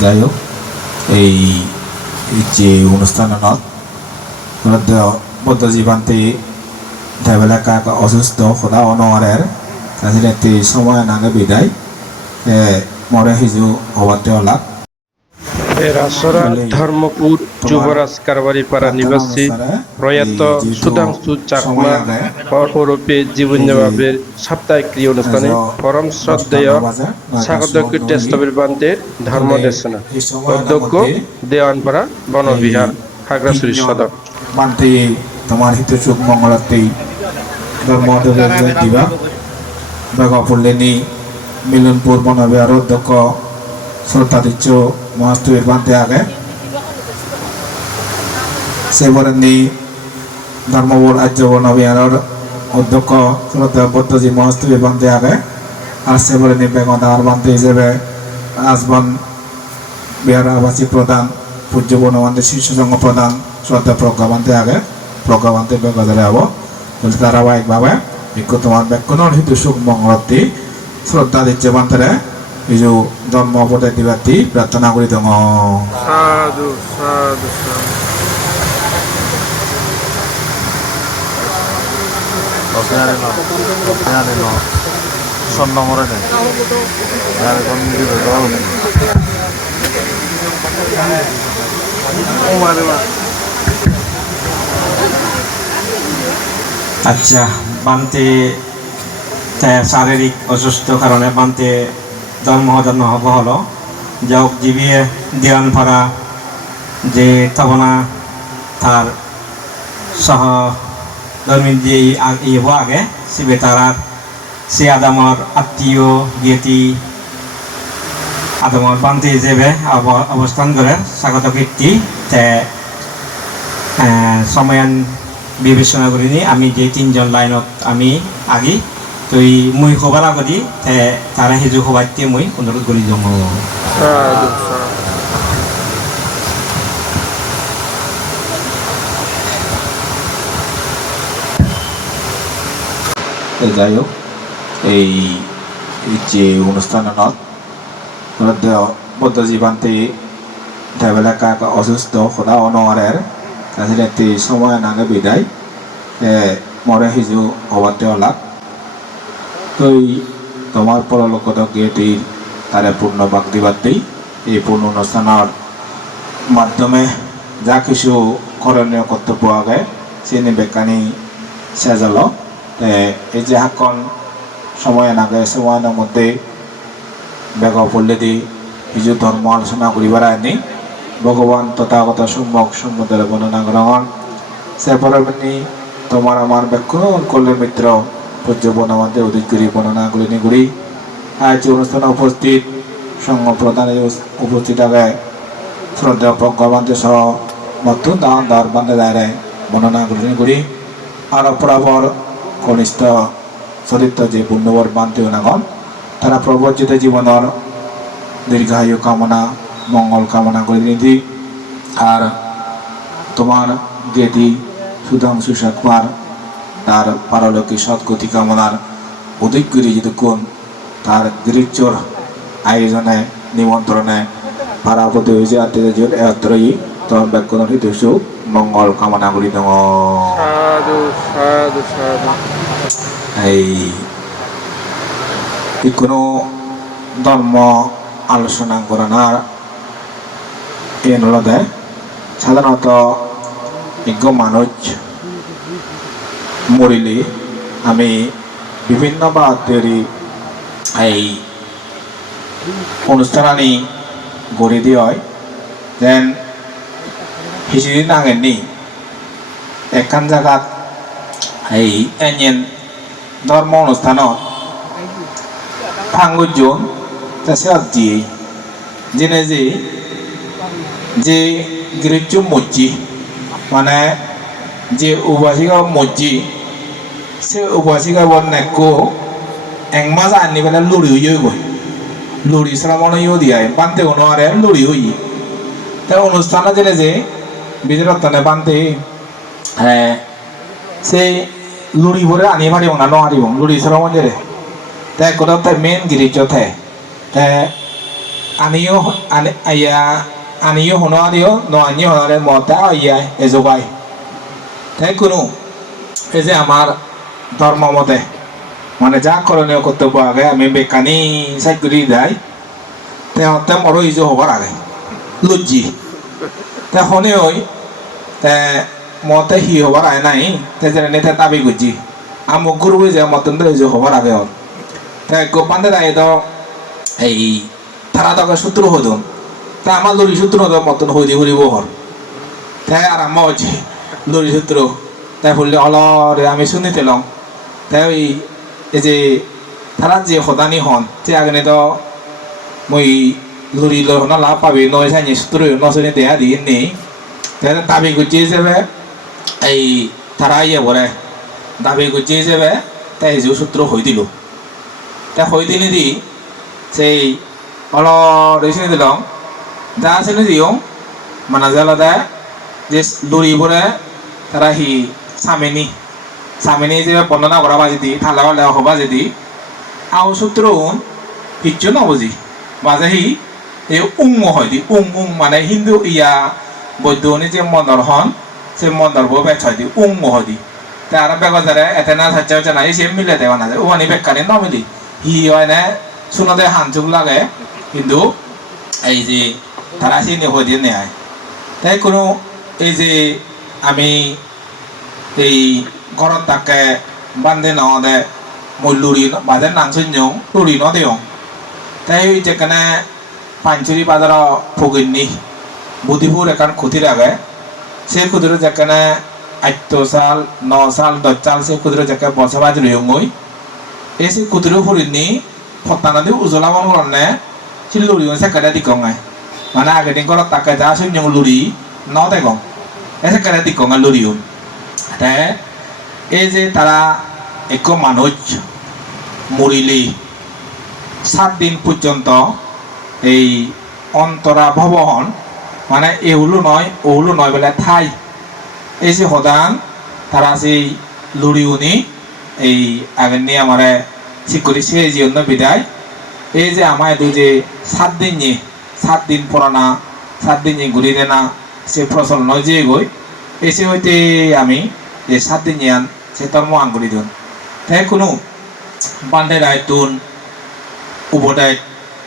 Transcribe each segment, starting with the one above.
যাই হোক এই যে অনুষ্ঠানত বদ্ধ জীবনটি ধাবেলা কাক অসুস্থ খোদা অনরের কাছে সময় নাগে বিদায় মরে হিজু হবাতে অলাক রাসরা ধর্মপুর যুবরাজ কারবারিপাড়া নিবাসী প্রয়াত সুধাংশু চাকমা ওরফে জীবনবাবের সাপ্তাহিক ক্রিয়া অনুষ্ঠানে পরম শ্রদ্ধেয় স্বাগত কীর্তিস্তবের বান্তের ধর্মদেশনা অধ্যক্ষ দেওয়ানপাড়া বনবিহার খাগড়াছড়ি সদর বান্তি তোমার হিত সুখ মঙ্গলাতে ধর্মদেবের দিবা বেগপল্লিনী মিলনপুর বনবিহার অধ্যক্ষ শ্রদ্ধাদিচ্য মহাস্তবীর বান্তে আগে সেবরণী ধর্মবোর আর্য বনবিহারের অধ্যক্ষ শ্রদ্ধা বদ্ধজি মহাস্তবীর বান্তে আগে আর সেবরণী বেগদার বান্তে হিসেবে আজবন বিহার আবাসী প্রধান পূজ্য বনবান্তে শীর্ষ সংঘ প্রধান শ্রদ্ধা প্রজ্ঞা বান্তে আগে প্রজ্ঞা বান্তে বেগদারে হব ধারাবাহিকভাবে বিজ্ঞ তোমার ব্যাকুণর হিতু সুখ মঙ্গলতি শ্রদ্ধা দিচ্ছে বান্তারে কিছু জন্ম উপদেশ দিবাতি প্রার্থনা করি দङ সাধু সাধু আচ্ছা বান্তে শারীরিক অসুস্থ কারণে বান্তে জন্ম হব হলো যাওক জিবিয়ে দিয়ান ভাড়া যে তবনা তার সহ ধর্মী যে ইব আগে শিবে তারার সে আদামর আত্মীয় গিয়েতি আদামর বান্তি হিসেবে অবস্থান করে স্বাগত কীর্তি তে সময়ান বিবেচনা করিনি আমি যে তিনজন লাইনত আমি আগি তুই মুই খবর আগদি তারা হিজু খবরতে মুই অনুরোধ করি জম যাই হোক এই যে অনুষ্ঠানত বদ্ধ জীবনটি ধাবেলা কাক অসুস্থ খোদা অনরের কাছে সময় নাগে বিদায় মরে হিজু হবাতে অলাক তুই তোমার পরলোকত গিয়েটির তারে পূর্ণ বাক দিবাতেই এই পূর্ণ অনুষ্ঠানের মাধ্যমে যা কিছু করণীয় কর্তব্য আগে চিনি বেকানি সেজাল এই যে হাকন সময় নাগে সময়ের মধ্যে বেগ পড়লে দি হিজু ধর্ম আলোচনা করিবার আনি ভগবান তথাগত সম্যক সম্বন্ধে বর্ণনা গ্রহণ সে পরবর্তী তোমার আমার ব্যাকুণ করলে মিত্র পূজ্য বনবান্তে অধিকরি বর্ণনা গুলি গুড়ি আজ অনুষ্ঠানে উপস্থিত সংঘ প্রধানে উপস্থিত আগে শ্রদ্ধা প্রজ্ঞাবান্তে সহ নতুন দান দর বান্ধে দায়রে বর্ণনা গুলি গুড়ি আর অপরাপর কনিষ্ঠ চরিত্র যে পুণ্যবর বান্তে নাগন তারা প্রবর্জিত জীবনের দীর্ঘায়ু কামনা মঙ্গল কামনা করে নিধি আর তোমার গেদি সুধাংশু সাকমার তার পারলৌকিক সৎগতি কামনার উদয়গুরি যতক্ষণ তার দৃশ্যর আয়োজনে নিমন্ত্রণে পারাপতি হয়েছে আত্মীয় তোমার ব্যাকুণ হিতু মঙ্গল কামনা করি দङ এই কোনো ধর্ম আলোচনা করার এন হলদে সাধারণত বিজ্ঞ মানুষ মরিলে আমি বিভিন্ন বাদ্যেরই এই অনুষ্ঠান আনি গড়ি দিয়ে যেন হিসিদিন আগেনি এখান জায়গাত এই এন ধর্ম অনুষ্ঠানত ফাঙ্গুজন দিয়ে জেনে যে গিরিজ মসজি মানে যে উপাসিকা মসজি সে উপাসিকা বন্যাকো এক মাস আনি পেলে লড়ি হয়ে গই লড়ি শ্রাবণ ইয়ে দিয়ে বানতে কোনো আরে লড়ি হই তা অনুষ্ঠানে জেনে যে বিজরতনে বানতে হ্যাঁ সেই লড়ি ভরে আনি মারিব না নহারিব লড়ি শ্রাবণ জেরে তাই কোথাও তাই মেন গিরিজ তাই আনিও আইয়া আনিও হনারিও ন আনিও হনারে মতা ইয়া এজগাই তাই কোনো এই যে আমার ধর্ম মতে মানে যা করণীয় কর্তব্য আগে আমি বেকানি চাকরি দেয় তে মরো ইজো হবার আগে লজ্জি তে হনে ওই তে মতে হি হবার আয় নাই তে যেন তে দাবি গুজি আমুক গুরু যে মতন তো ইজো হবার আগে ওর তে গোপান্দে দায় তো এই তারা তোকে সূত্র হদন তা আমার লড়ি সূত্র হদন মতন হইদি হরিব হর তাই আর আমার হচ্ছে লড়ি সূত্র তাই বললে অলরে আমি শুনিতে লং তাই ওই এই যে তারা যে হদানি হন যে আগে তো মই লড়ি লই হনা লাভ পাবি নয় সাইনি সূত্র নশনে দেয়া দিন নেই তাই দাবি করছি হিসেবে এই তারা ইয়ে বলে দাবি করছি হিসেবে তাই যে সূত্র হই দিল তা হই দিলে দি সেই অলরে শুনে দিলাম যা শুনে দিও মানে জালাদা যে লড়ি বলে তারা হি সামিনি যে বর্ণনা করা বাজে দি থালা বালা হবা যদি আও সূত্র কিচ্ছু না বুঝি বাজে হি এই হয় দি মানে হিন্দু ইয়া বৈদ্যনি যে মন্দর হন সে মন্দর বউ বেচ হয় দি হয় দি তা আর বেগজারে এতে না থাকছে হচ্ছে না এসে মিলে দেওয়া না যায় ওখানে বেকানি না মিলি হি হয় না শুনোতে হানচুক লাগে কিন্তু এই যে তারা চিনি হয়ে দিয়ে নেয় তাই কোনো এই যে আমি এই ঘরত তাকে বান্ধে নাও দে মই লুড়ি বাজে নাংসুন লুড়ি ন দেও তাই যেখানে পাঞ্চুরি বাজার ফকিরনি বুদ্ধিপুর এখান খুতির আগে সে খুদির যেখানে 8 সাল 9 সাল 10 সাল সে খুদির যেখানে বসবাস রইঙ্গই এসে খুদির ফুরিনি ফতানাদি উজলা মন করনে সে লুড়ি সে কাটা দিকঙ্গায় মানে আগে দিন ঘরত তাকে যা শুন লুড়ি ন দেখং এসে কাটা দিকঙ্গা লুড়িও তাই এই যে তারা এক মানুষ মরিলি 7 দিন পর্যন্ত এই অন্তরা ভবহন মানে এহুলো নয় ওহুলো নয় বলে ঠাই এই যে হদান তারা সেই লুড়িউনি এই আগে নিয়ে আমার শিক্ষরি সেই জন্য বিদায় এই যে আমার দু যে 7 দিন পুরানা 7 দিন ঘুরি দেনা সে ফসল নয় যে গই এসে হইতে আমি যে 7 দিন ইয়ান সে ধর্ম আঙ্গুরি দিন তাই কোনো বান্ধে দায়িত্বন উপদায়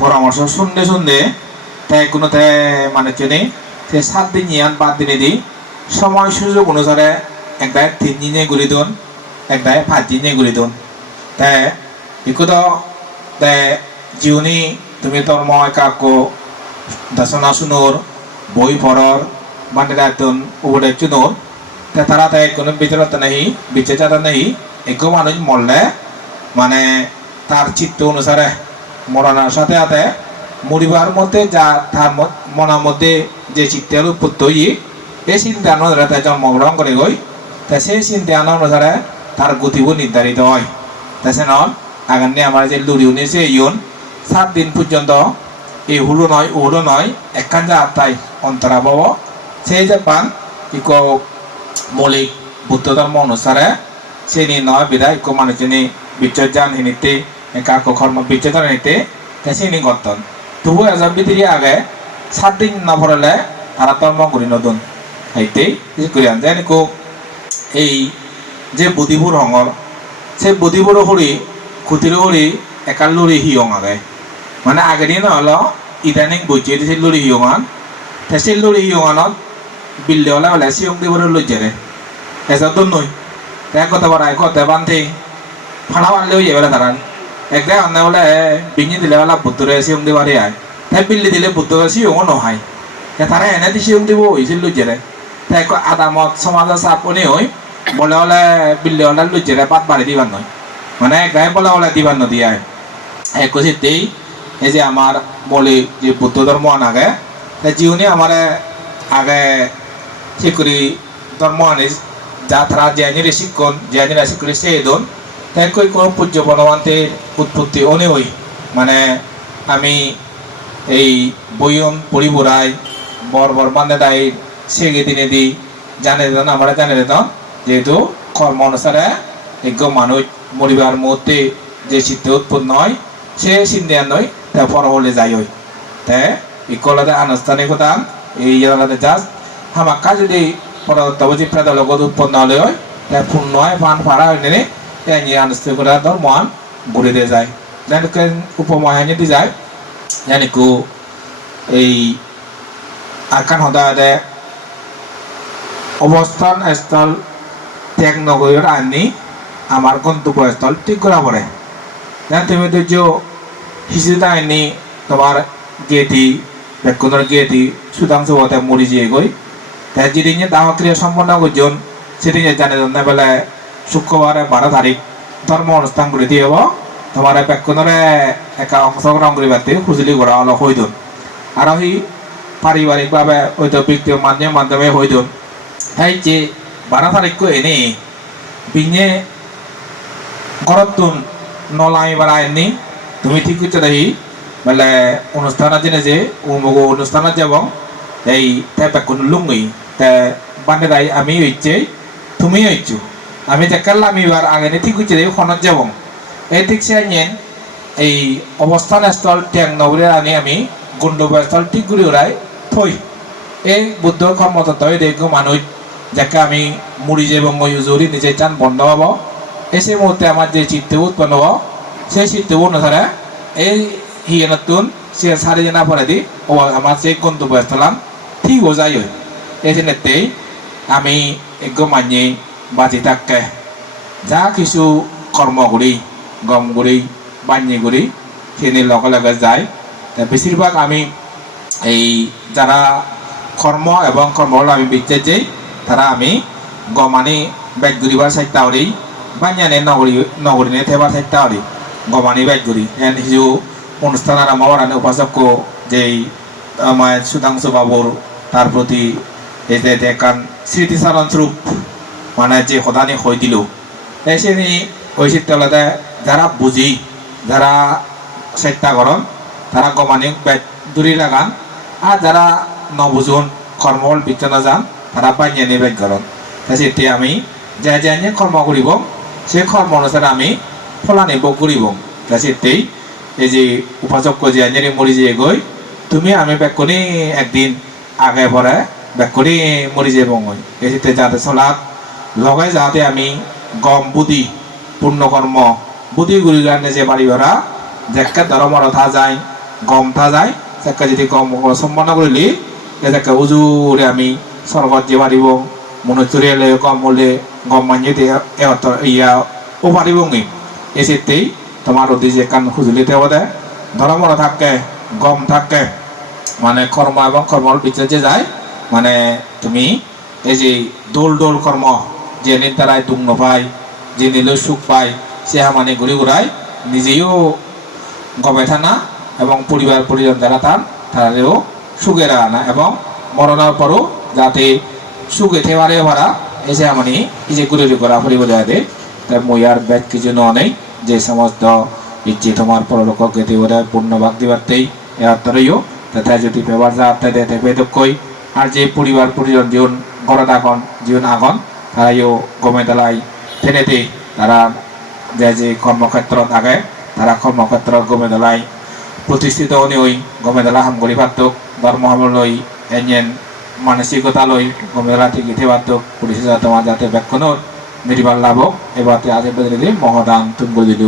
পরামর্শ শুনতে তাই কোনো তাই মানে চেনে সে 7 দিন ইয়ান 5 দিনে দি সময় সুযোগ অনুসারে একদায় 3 দিনে ঘুরি দিন একদায় 5 দিনে ঘুরি দিন তাই একু তো তাই জিউনি তুমি ধর্ম একাকো দাসনা শুনোর বই পড়র বান্ধে দায়িত্বন উপদায় চুনোর তারা তাই কোনো বিচারতা নেই বিচারতা নেই একো মানুষ মরলে মানে তার চিত্ত অনুসারে মরণের সাথে সাথে মরিবার মধ্যে যা তার মনের মধ্যে যে চিত্তের উৎপত্তি এই চিন্তা অনুসারে তাই জন্মগ্রহণ করে গই তা সেই চিন্তা অনুসারে তার গতিও নির্ধারিত হয় তাই সে নন আগামী আমার যে লুড়ি উনিছে ইউন 7 দিন পর্যন্ত এই হুলো নয় ওহুলো নয় একখান যা আত্মাই অন্তরা পাব সেই যে পান ইকো মৌলিক বুদ্ধ ধর্ম অনুসারে সেই নয় বিদায় ইকো মানুষজনী বিচ্ছর্যান হিনিতে একাক কর্ম বিচ্ছেদন হিনিতে সেই গঠন তবু এজন ভিতরে আগে 7 দিন না পড়লে তারা ধর্ম করি নতুন এইতেই করি আন যেন এই যে বুদ্ধিপুর হঙর সেই বুদ্ধিপুর হরি খুতির হরি একাল লড়ি হিয়ং আগে মানে আগে দিন হলো ইদানিং বইছে সেই লড়ি হিয়ঙান সেই লড়ি হিয়ঙানত বিল্লে হলে হলে সিয়ং দিবরে লজ্জারে এসব তো নই তাই কথা বাড়ায় কথা বান্ধে ফাড়া বানলেও যাবে তারা একদাই আন্না বলে বিঙি দিলে বেলা বুদ্ধরে সিয়ং দিবারে আয় তাই বিল্লি দিলে বুদ্ধরে সিয়ংও নহয় তারা এনে দি সিয়ং দিব হয়েছিল লজ্জারে তাই আদামত সমাজের চাপনি হই বলে হলে বিল্লি হলে লজ্জারে পাত বাড়ি দিবার নয় মানে একদাই বলে হলে দিবার নদিয়ায় এক চিত্তেই এই যে আমার বলি যে বুদ্ধ ধর্ম আগে তাই জিউনি আমার আগে শিক্ষরি ধর্ম আনিস যা তারা জ্ঞানীর শিক্ষণ জ্ঞানীরা শিক্ষরি সেই দন তাই কোনো পূজ্য বনবান্তের উৎপত্তি অনে হই মানে আমি এই বইয়ন পরিপুরাই বর বান্ধে দায় সেগে দিনে দি জানে দিতাম আমরা জানে দিতাম যেহেতু কর্ম অনুসারে এক মানুষ মরিবার মুহূর্তে যে চিত্তে উৎপন্ন হয় সে চিন্তা নয় তা পর হলে যাই হই te ikolade anuষ্ঠানিকতা এই ইয়ালাতে জাস্ট হামাকা যদি পরবর্তী প্রেদলগত উৎপন্ন হলে হয় তে পূর্ণয় ফান ফাড়া হইনে এই আনুষ্ঠানিকতা ধর মহান ঘুরে দিয়ে যায় জানিকে উপমহানি দি যায় জানিকু এই আকান হদাদে অবস্থান স্থল ত্যাগ নগরীর আইনি আমার গন্তব্যস্থল ঠিক করা পড়ে তুমি তো যে হিসিদা আইনি তোমার গেটি বেকুনের গেটি সুধাংশ হতে মরি যেয়ে গই তাই যেদিনে দাহ ক্রিয়া সম্পন্ন করছেন সেদিনে জানে না বেলা শুক্রবারে 12 তারিখ ধর্ম অনুষ্ঠান করে দিয়ে হব তোমার বেকুনের একা অংশগ্রহণ করিবাতে খুঁজলি করা হলো হইদন আর ওই পারিবারিকভাবে হয়তো ব্যক্তি মাধ্যমে হইদন এই যে 12 তারিখ এনে বিনে গরতুন নলাই বাড়ায়নি তুমি ঠিক করতে দেখি বলে অনুষ্ঠানের দিনে যে উমুক অনুষ্ঠানের যাব এই তাই বেকুন লুঙ্গি তে বান্ধে দাই আমি হইছে তুমি হইছো আমি দেখালাম আমি এবার আগে ঠিক করতে দেখি খনত যাব এই ঠিক সে এই অবস্থান স্থল ট্যাং নগরের আনি আমি গন্তব্যস্থল ঠিক ঘুরে ওরাই থই এই বুদ্ধ কর্মতত্ত্বই দেখো মানুষ যাকে আমি মুড়ি যে এবং ময়ূরি নিজে চান বন্ধ হব এসে মুহূর্তে আমার যে চিত্ত উৎপন্ন হব সেই চিত্ত অনুসারে এই হিয়ে নতুন সে সারি জানা পরে দি ও আমার সেই গন্তব্যস্থলাম ঠিক হয়ে যায় এই জন্যতেই আমি একদম মানি বাজি থাকতে যা কিছু কর্মগুড়ি গমগুড়ি বাঞ্জিগুড়ি সেদিন লগে লগে যায় বেশিরভাগ আমি এই যারা কর্ম এবং কর্মগুলো আমি বিচ্ছে যাই তারা আমি গমানি ব্যাগগুড়িবার সাইডটা হরি বাঞ্জানে নগরী থেবার সাইডটা হরি গমানি ব্যাগগুড়ি এন হিজু অনুষ্ঠান আরম্ভ হওয়ার উপাসক্য যেই আমার সুধাংশু বাবুর তার প্রতি এই যে দেখান স্মৃতিচারণ স্বরূপ মানে যে সদানি হয়ে দিল এসে হয়েছে তাহলে যারা বুঝি যারা চেষ্টা করেন তারা গমানি ব্যাগ দূরে লাগান আর যারা নবুজন কর্মবল বিচ্ছন্ন যান তারা বানিয়ে ব্যাগ করেন সেটি আমি যে যে কর্ম করিব সেই কর্ম অনুসারে আমি ফলানি বক করিব সেটাই এই যে উপাচক্য যে আঞ্জানি মরি যে গই তুমি আমি ব্যাগকনি একদিন আগে পরে ব্যাগকনি মরি যাব এই যাতে চলাত লগাই যাতে আমি গম বুদ্ধি পূর্ণকর্ম বুদ্ধি গুড়ি গানে যে বাড়ি ভরা যাকে ধর্মর থা যায় গম থা যায় যাকে যদি গম সম্পন্ন করলি যাকে উজুরে আমি স্বর্গত যে পারিব মনুষ্যরে গম হলে গম মানিয়ে ইয়া ও পারিব এসেতেই তোমার অতি যে কান খুঁজলিতে বোধে ধর্মর থাকে গম থাকে মানে কর্ম এবং কর্মর ভিতরে যে যায় মানে তুমি এই যে দোল দোল কর্ম যে দ্বারাই দুঃখ নপায় যে নিলে সুখ পায় সে মানে ঘুরে ঘুরায় নিজেও গবে থানা এবং পরিবার পরিজন যারা তারাও সুখে আনা এবং মরণের পরও যাতে সুখে থেবারে ভরা এসে মানে এই যে ঘুরে করা পরিব দেওয়া দে তাই মই আর ব্যাগ কিছু নেই যে সমস্ত ইচ্ছে তোমার পরলোক গেতে ওরা পূর্ণভাগ দিবারতেই এরও তথা যদি ব্যবহার যা আপনাদের বেদকই আর যে পরিবার পরিজন জীবন ঘরে থাকুন জীবন আগন তারাইও গমে দেলাই তেনেতে তারা যে কর্মক্ষেত্র থাকে তারা কর্মক্ষেত্র গমে দেলাই প্রতিষ্ঠিত হনি ওই গমে দেলা হামগরি পারতক ধর্মহামলৈ এন মানসিকতা লই গমে দেলা ঠিক ইথে পারতক পরিচিত তোমার যাতে ব্যাখ্যানোর নির্বাল লাভ এবার আজ মহদান তুমি দিল